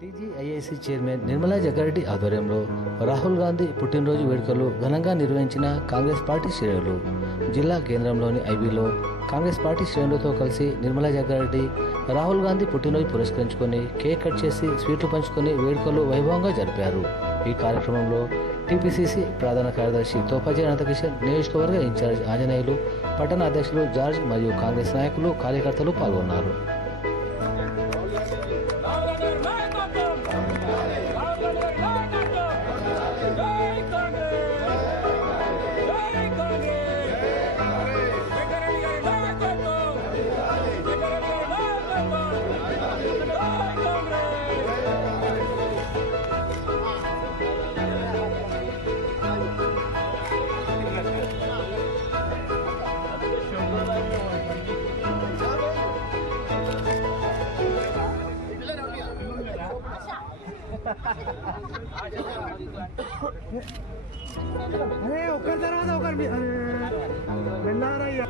TGIIC chairman Nirmala Jaggareddy ఆధ్వర్యంలో రాహుల్ గాంధీ పుట్టినరోజు వేడుకలు ఘనంగా నిర్వహించిన కాంగ్రెస్ పార్టీ శ్రేణులు. జిల్లా కేంద్రంలోని ఐబీలో కాంగ్రెస్ పార్టీ శ్రేణులతో కలిసి నిర్మలా జగ్గారెడ్డి రాహుల్ గాంధీ పుట్టినరోజు పురస్కరించుకొని కేక్ కట్ చేసి స్వీట్లు పంచుకొని వేడుకలు వైభవంగా జరిపారు. ఈ కార్యక్రమంలో టీపీసీసీ ప్రధాన కార్యదర్శి తోపాజీ అనంతకిషన్, నియోజకవర్గ ఇన్ఛార్జ్ ఆంజనేయులు, పట్టణ అధ్యక్షులు జార్జ్ మరియు కాంగ్రెస్ నాయకులు, కార్యకర్తలు పాల్గొన్నారు. అరే ఒకరి తర్వాత ఒకరి వెళ్ళారయ్యా.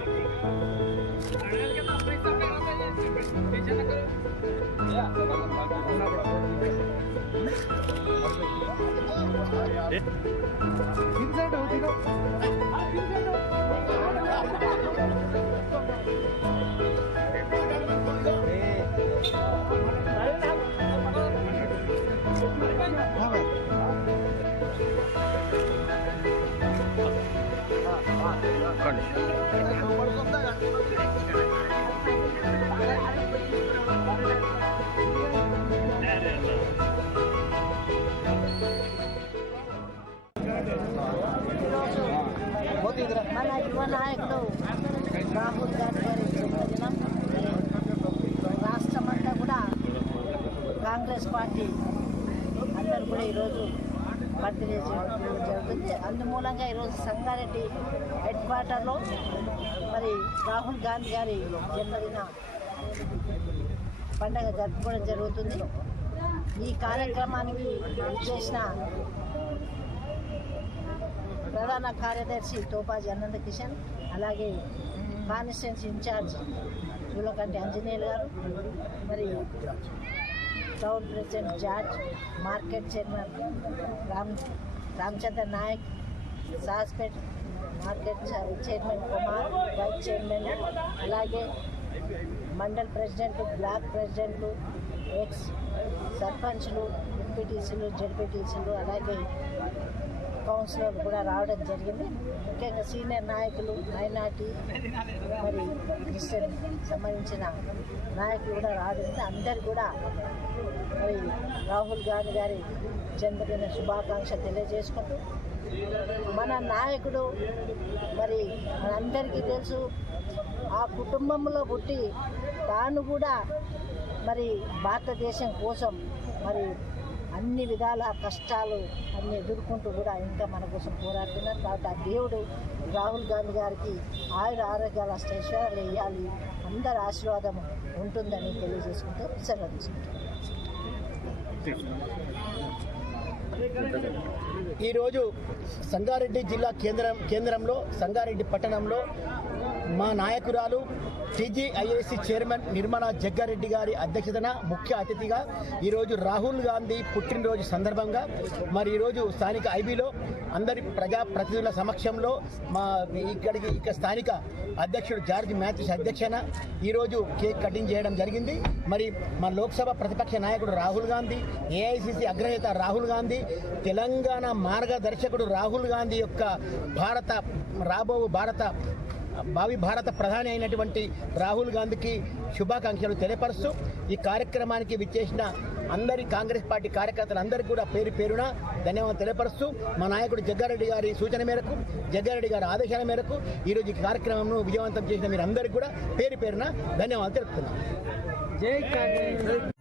ఇన్సైడ్ అవుతుందో మన యువ నాయకుడు రాహుల్ గాంధీ గారి జన్మదినం. రాష్ట్రమంతా కూడా కాంగ్రెస్ పార్టీ అందరూ కూడా ఈరోజు బర్త్డే చేయడం జరుగుతుంది. అందుమూలంగా ఈరోజు సంగారెడ్డి హెడ్ క్వార్టర్లో మరి రాహుల్ గాంధీ గారి జన్మదిన పండుగ జరుపుకోవడం జరుగుతుంది. ఈ కార్యక్రమానికి చేసిన ప్రధాన కార్యదర్శి తోపాజీ అనంతకిషన్, అలాగే కాన్స్టిట్యున్సీ ఇన్ఛార్జ్ చూలకంటి ఆంజనేయులు గారు, మరి town president George, market chairman Ramachandra Nayak, Saspet market chairman Kumar, vice chairman, అలాగే మండల్ ప్రెసిడెంట్లు, బ్లాక్ ప్రెసిడెంట్లు, ఎక్స్ సర్పంచ్లు, ఎంపీటీసీలు, జడ్పీటీసీలు, అలాగే కౌన్సిలర్ కూడా రావడం జరిగింది. ముఖ్యంగా సీనియర్ నాయకులు, మైనార్టీ మరి క్రిస్టియన్ సంబంధించిన నాయకులు కూడా రావడం. అందరు కూడా మరి రాహుల్ గాంధీ గారి జన్మదిన శుభాకాంక్షలు తెలియజేసుకుంటూ, మన నాయకుడు మరి మనందరికీ తెలుసు, ఆ కుటుంబంలో పుట్టి తాను కూడా మరి భారతదేశం కోసం మరి అన్ని విధాల కష్టాలు అన్ని ఎదుర్కొంటూ కూడా ఇంకా మన కోసం పోరాడుతున్నారు. కాబట్టి ఆ దేవుడు రాహుల్ గాంధీ గారికి ఆయుర ఆరోగ్యాల ఐశ్వర్యాలు వేయాలి, అందరి ఆశీర్వాదం ఉంటుందని తెలియజేసుకుంటూ సెలవు తీసుకుంటాం. ఈరోజు సంగారెడ్డి జిల్లా కేంద్రంలో సంగారెడ్డి పట్టణంలో మా నాయకురాలు టీజీఐఐసీ చైర్మన్ నిర్మలా జగ్గారెడ్డి గారి అధ్యక్షతన ముఖ్య అతిథిగా ఈరోజు రాహుల్ గాంధీ పుట్టినరోజు సందర్భంగా మరి ఈరోజు స్థానిక ఐబీలో అందరి ప్రజాప్రతినిధుల సమక్షంలో ఇక్కడ స్థానిక అధ్యక్షుడు జార్జ్ మ్యాథ్యూస్ అధ్యక్షన ఈరోజు కేక్ కటింగ్ చేయడం జరిగింది. మరి మా లోక్సభ ప్రతిపక్ష నాయకుడు రాహుల్ గాంధీ, ఏఐసిసి అగ్రనేత రాహుల్ గాంధీ, తెలంగాణ మార్గదర్శకుడు రాహుల్ గాంధీ యొక్క భావి భారత ప్రధాని అయినటువంటి రాహుల్ గాంధీకి శుభాకాంక్షలు తెలియపరుస్తూ ఈ కార్యక్రమానికి విచ్చేసిన అందరి కాంగ్రెస్ పార్టీ కార్యకర్తలందరికీ కూడా పేరు పేరున ధన్యవాదాలు తెలియపరుస్తూ, మా నాయకుడు జగ్గారెడ్డి గారి సూచన మేరకు, జగ్గారెడ్డి గారి ఆదేశాల మేరకు ఈరోజు ఈ కార్యక్రమంను విజయవంతం చేసిన మీరందరికీ కూడా పేరు పేరున ధన్యవాదాలు తెలుపుతున్నాం. జై కాంగ్రెస్.